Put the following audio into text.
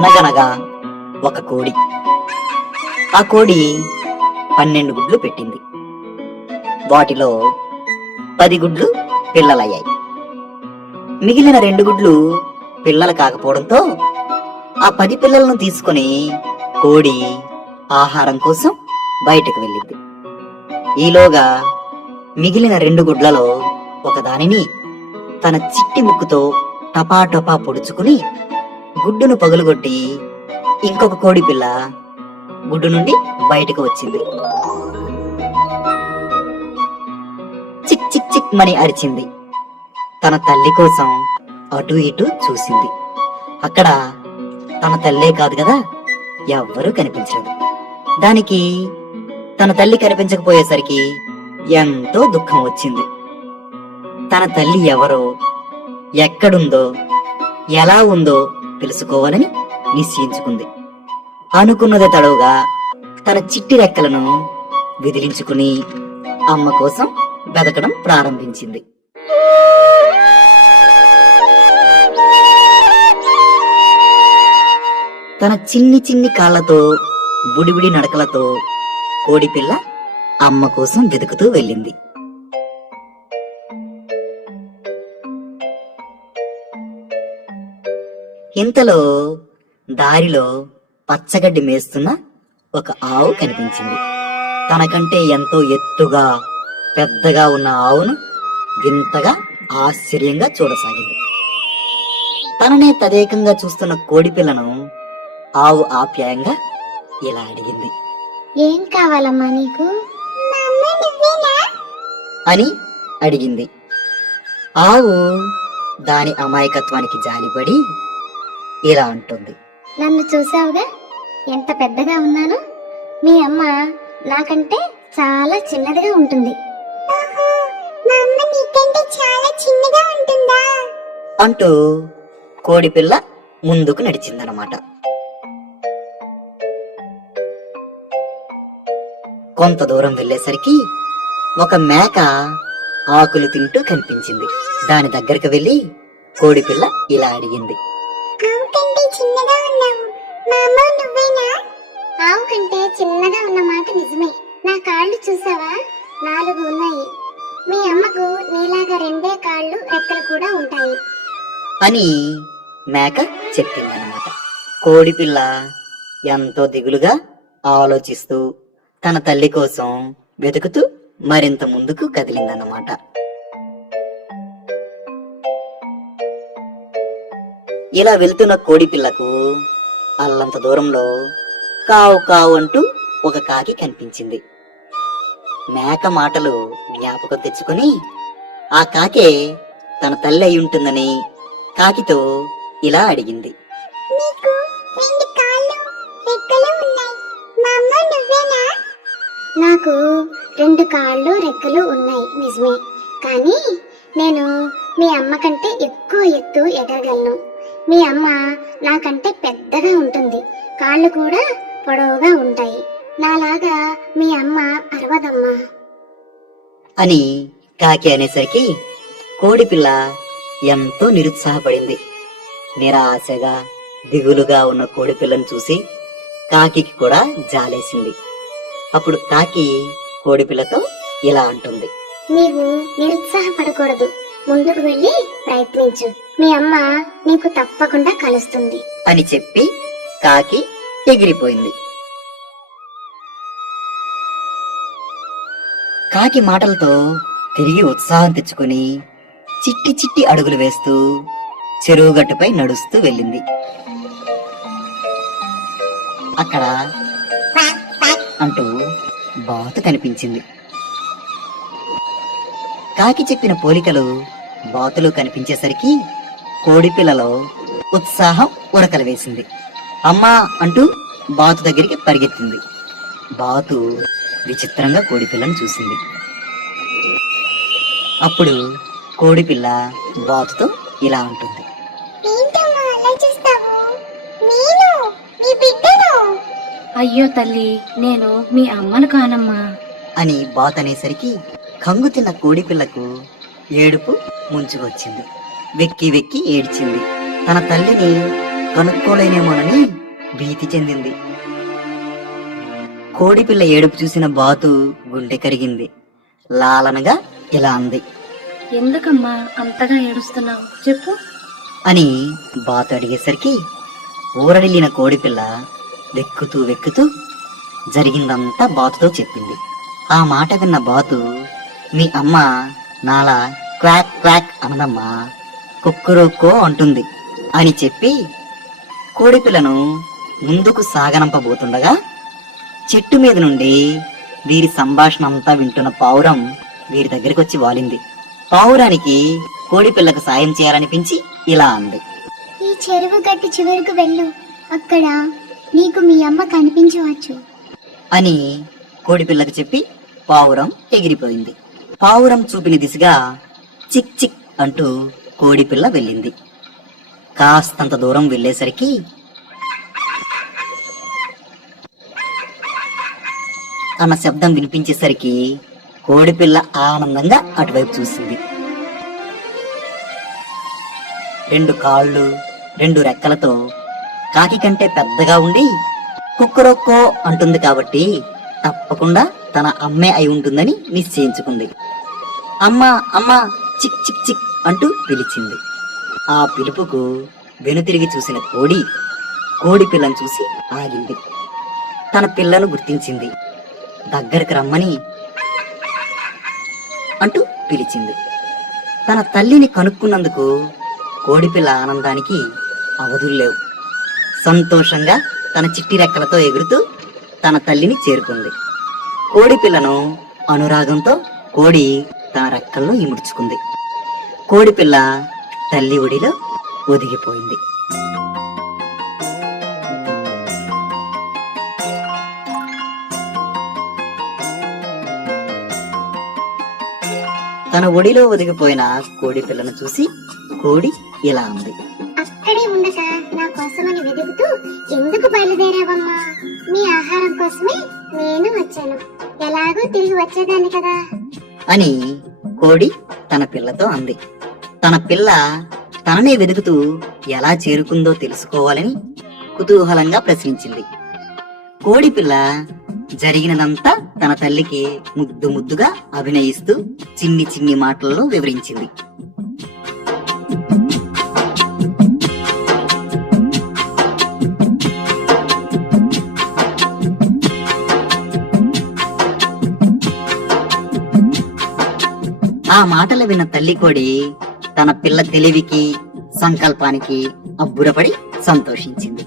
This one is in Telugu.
అనగనగా ఒక కోడి. ఆ కోడి 12 గుడ్లు పెట్టింది. వాటిలో 10 గుడ్లు పిల్లలయ్యాయి. మిగిలిన 2 గుడ్లు పిల్లలు కాకపోవడంతో ఆ 10 పిల్లలను తీసుకుని కోడి ఆహారం కోసం బయటకు వెళ్ళింది. ఈలోగా మిగిలిన 2 గుడ్లలో ఒకదానిని తన చిట్టి ముక్కుతో టపాటపా పొడుచుకుని గుడ్డును పగులుగొట్టి ఇంకొక కోడి పిల్ల గుడ్డు నుండి బయటకు వచ్చింది. చిక్ చిక్ చిక్ మని అరిచింది. తన తల్లి కోసం అటు ఇటు చూసింది. అక్కడ తన తల్లే కాదు కదా, ఎవ్వరూ కనిపించలేదు. దానికి తన తల్లి కనిపించకపోయేసరికి ఎంతో దుఃఖం వచ్చింది. తన తల్లి ఎవరో, ఎక్కడుందో, ఎలా ఉందో తెలుసుకోవాలని నిశ్చయించుకుంది. అనుకున్నది తడవుగా తన చిట్టి రెక్కలను విదిలించుకుని అమ్మ కోసం వెతకడం ప్రారంభించింది. తన చిన్ని చిన్ని కాళ్లతో, బుడిబుడి నడకలతో కోడిపిల్ల అమ్మ కోసం వెతుకుతూ వెళ్ళింది. ఇంతలో దారిలో పచ్చగడ్డి మేస్తున్న ఒక ఆవు కనిపించింది. తనకంటే ఎంతో ఎత్తుగా పెద్దగా ఉన్న ఆవును వింతగా ఆశ్చర్యంగా చూడసాగింది. తననే తదేకంగా చూస్తున్న కోడిపిల్లను ఆవు ఆప్యాయంగా ఇలా అడిగింది. ఏం కావాలమ్మా నీకు అని అడిగింది. ఆవు దాని అమాయకత్వానికి జాలిపడి ఇలా అంటుంది. నన్ను చూసావుగా, ఎంత పెద్దగా ఉన్నాను. మీ అమ్మ నాకంటే చాలా చిన్నదిగా ఉంటుంది. అంటూ కోడిపిల్ల ముందుకు నడిచిందనమాట. కొంత దూరం వెళ్ళేసరికి ఒక మేక ఆకులు తింటూ కనిపించింది. దాని దగ్గరికి వెళ్లి కోడిపిల్ల ఇలా అడిగింది. ఆవు కంటే చిన్నగా ఉన్న మాట నిజమే. నా కాళ్ళు చూసావా, 4 ఉన్నాయి. మీ అమ్మకు నీలాగా 2 కాళ్ళు రెక్కలు కూడా ఉంటాయి అని మేక చెప్పిందన్నమాట. కోడిపిల్ల ఎంతో దిగులుగా ఆలోచిస్తూ తన తల్లి కోసం వెతుకుతూ మరింత ముందుకు కదిలిందన్నమాట. ఇలా వెళ్తున్న కోడిపిల్లకు అల్లంత దూరంలో కావు కావు అంటూ ఒక కాకి కనిపించింది. మేక మాటలు జ్ఞాపకం తెచ్చుకుని ఆ కాకే తన తల్లి అయి ఉంటుందని కాకితో ఇలా అడిగింది. నాకు 2 కాళ్ళు రెక్కలు ఉన్నాయి నిజమే, కానీ నేను మీ అమ్మ కంటే ఎక్కువ ఎత్తు ఎగరగలను. మీ అమ్మ నాకంటే పెద్దగా ఉంటుంది, కాళ్ళు కూడా పొడవుగా ఉంటాయి. నాలాగా మీ అమ్మ అరవదమ్మా అని కాకి అనేసరికి కోడిపిల్ల ఎంతో నిరుత్సాహపడింది. నిరాశగా దిగులుగా ఉన్న కోడిపిల్లను చూసి కాకి కూడా జాలేసింది. అప్పుడు కాకి కోడిపిల్లతో ఇలా అంటుంది. నీవు నిరుత్సాహపడకూడదు, ముందుకు వెళ్ళి ప్రయత్నించు. మీ అమ్మ నీకు తప్పకుండా కలుస్తుంది అని చెప్పి కాకి ఎగిరిపోయింది. కాకి మాటలతో తిరిగి ఉత్సాహం తెచ్చుకుని చిట్టి చిట్టి అడుగులు వేస్తూ చెరువు గట్టుపై నడుస్తూ వెళ్ళింది. అక్కడ అంటూ బాతు కనిపించింది. కాకి చెప్పిన పోలికలు బాతులు కనిపించేసరికి కోడిపిల్లలో ఉత్సాహం ఉరకలు వేసింది. అమ్మా అంటూ బాతు దగ్గరికి పరిగెత్తింది. బాతు విచిత్రంగా కోడిపిల్లను చూసింది. అప్పుడు కోడిపిల్ల బాతుతో ఇలా అంటుంది. అయ్యో తల్లి, నేను మీ అమ్మను కానమ్మా అని బాతు అనేసరికి కంగు తిన్న కోడిపిల్లకు ఏడుపు ముంచుకొచ్చింది. వెక్కి వెక్కి ఏడ్చింది. తన తల్లిని కనుక్కోలేనేమోనని భీతి చెందింది. కోడిపిల్ల ఏడుపు చూసిన బాతు గుండె కరిగింది. లాలనగా ఇలా అంది ఎందుకమ్మా అంతగా ఏడుస్తున్నావు చెప్పు. అని బాతు అడిగేసరికి ఊరడిల్లిన కోడిపిల్ల వెక్కుతూ జరిగిందంతా బాతుతో చెప్పింది. ఆ మాట విన్న బాతు, మీ అమ్మ నాలా క్వాక్ క్వాక్ అనదమ్మా, కుక్కురుక్కో అంటుంది అని చెప్పి కోడిపిల్లను ముందుకు సాగనంపబోతుండగా చెట్టు మీద నుండి వీరి సంభాషణ అంతా వింటున్న పావురం వీరి దగ్గరికి వచ్చి వాలింది. పావురానికి కోడిపిల్లకు సాయం చేయాలనిపించి ఇలా అంది, ఈ చెరువు గట్టు చివరకు వెళ్ళు, అక్కడ నీకు మీ అమ్మ కనిపించవచ్చు అని కోడిపిల్లకు చెప్పి పావురం ఎగిరిపోయింది. పావురం చూపిన దిశగా చిక్ చిక్ అంటూ కోడిపిల్ల వెళ్ళింది. కాస్తంత దూరం వెళ్ళేసరికి అన్న శబ్దం వినిపించేసరికి కోడిపిల్ల ఆనందంగా అటువైపు చూసింది. 2 కాళ్ళు 2 రెక్కలతో కాకి కంటే పెద్దగా ఉండి కుక్కరొక్కో అంటుంది కాబట్టి తప్పకుండా తన అమ్మే అయి ఉంటుందని నిశ్చయించుకుంది. అమ్మా అమ్మా చిక్ చిక్ చిక్ అంటూ పిలిచింది. ఆ పిలుపుకు వెనుతిరిగి చూసిన కోడి పిల్లను చూసి ఆగింది. తన పిల్లను గుర్తించింది. దగ్గరకు రమ్మని అంటూ పిలిచింది. తన తల్లిని కనుక్కున్నందుకు కోడిపిల్ల ఆనందానికి అవధుల్లేవు. సంతోషంగా తన చిట్టి రెక్కలతో ఎగురుతూ తన తల్లిని చేరుకుంది. కోడిపిల్లను అనురాగంతో కోడి తన రెక్కల్లో ఇముడ్చుకుంది. కోడిపిల్ల తల్లి ఒడిలో ఒదిగిపోయింది. తన ఒడిలో ఒదిగిపోయిన కోడి పిల్లను చూసి కోడి ఇలా అంది, అక్కడే ఉండక నా కోసమని వెతుకుతూ ఎందుకు బయలుదేరావమ్మా? మీ ఆహారం కోసమే నేను వచ్చాను, ఎలాగో తిరిగి వచ్చేదాన్ని కదా అని కోడి తన పిల్లతో అంది. తన పిల్ల తననే వెతుకుతూ ఎలా చేరుకుందో తెలుసుకోవాలని కుతూహలంగా ప్రశ్నించింది. కోడి పిల్ల జరిగినదంతా తన తల్లికి ముద్దుగా అభినయిస్తూ చిన్ని మాటలలో వివరించింది. ఆ మాటలు విన్న తల్లి కోడి తన పిల్ల తెలివికి సంకల్పానికి అబ్బురపడి సంతోషించింది.